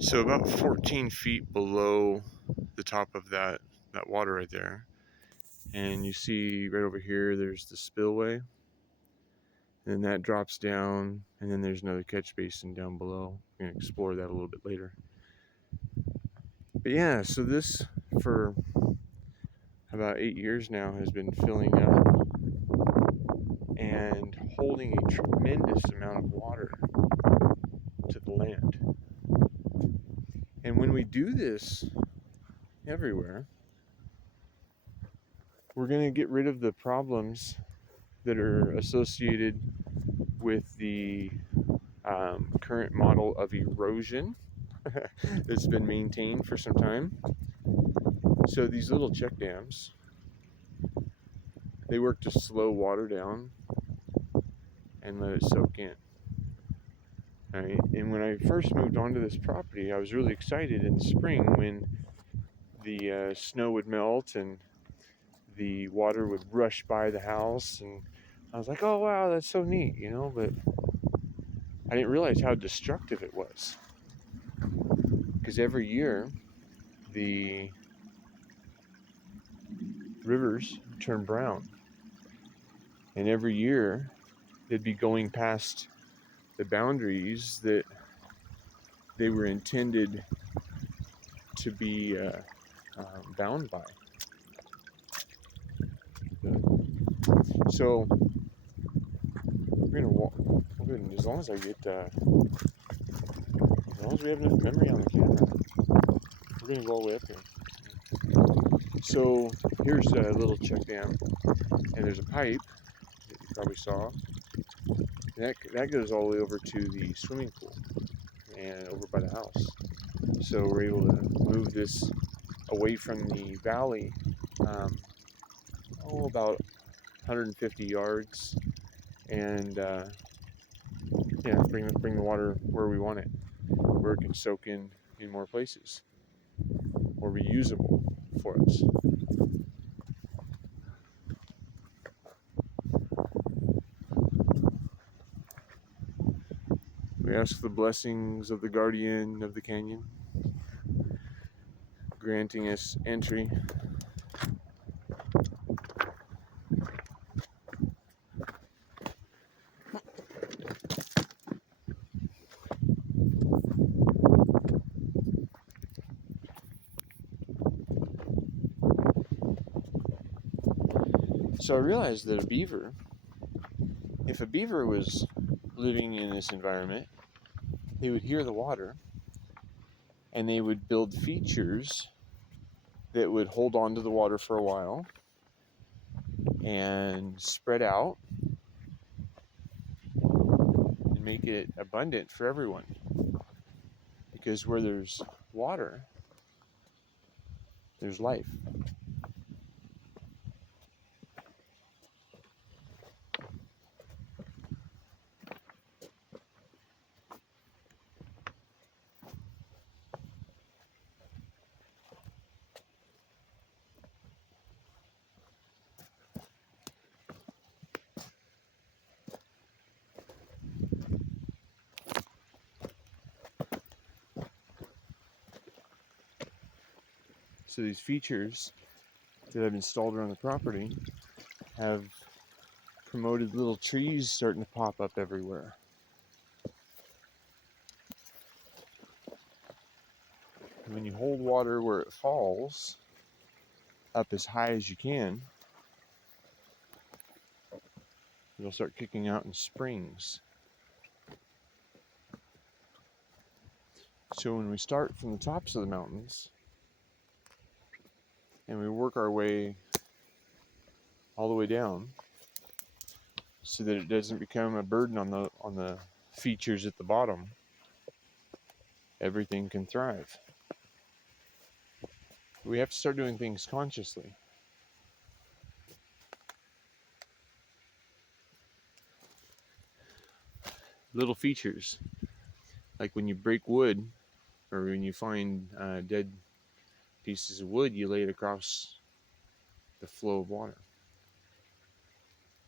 So about 14 feet below the top of that water right there, and you see right over here there's the spillway, and then that drops down, and then there's another catch basin down below. We're gonna explore that a little bit later. But yeah, so this for about 8 years now has been filling up and holding a tremendous amount of water to the land. And when we do this everywhere, we're going to get rid of the problems that are associated with the current model of erosion that's been maintained for some time. So these little check dams, they work to slow water down and let it soak in. Right? And when I first moved onto this property, I was really excited in the spring when the snow would melt and the water would rush by the house, and I was like, oh wow, that's so neat, you know, but I didn't realize how destructive it was, because every year the rivers turn brown, and every year they'd be going past the boundaries that they were intended to be bound by. So we're gonna walk. As long as I get, as long as we have enough memory on the camera, we're gonna go all the way up here. So here's a little check dam, and there's a pipe that you probably saw. And that goes all the way over to the swimming pool and over by the house. So we're able to move this away from the valley, about 150 yards, and yeah, bring the water where we want it, where it can soak in more places, or be usable for us. We ask the blessings of the guardian of the canyon, granting us entry. So I realized that if a beaver was living in this environment, they would hear the water, and they would build features that would hold on to the water for a while and spread out and make it abundant for everyone. Because where there's water, there's life. So these features that I've installed around the property have promoted little trees starting to pop up everywhere. And when you hold water where it falls up as high as you can, it'll start kicking out in springs. So when we start from the tops of the mountains and we work our way all the way down, so that it doesn't become a burden on the features at the bottom, everything can thrive. We have to start doing things consciously. Little features, like when you break wood, or when you find dead pieces of wood, you lay it across the flow of water.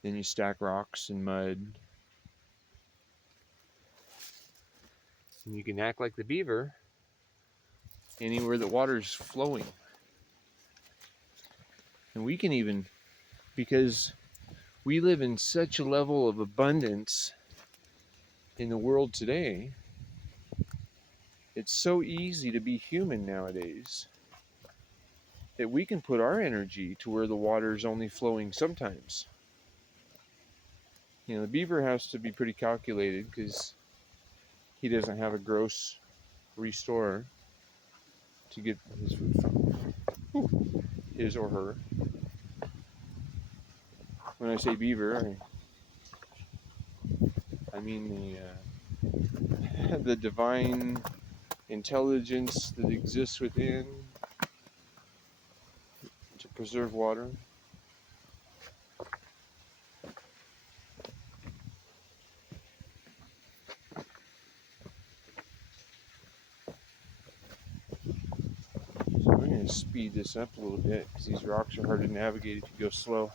Then you stack rocks and mud. And you can act like the beaver anywhere that water is flowing. And we can even, because we live in such a level of abundance in the world today, it's so easy to be human nowadays that we can put our energy to where the water is only flowing sometimes. The beaver has to be pretty calculated because he doesn't have a gross restore to get his food from, his or her. When I say beaver, I mean the divine intelligence that exists within to preserve water. So we're going to speed this up a little bit because these rocks are hard to navigate if you go slow.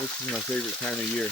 This is my favorite time of year.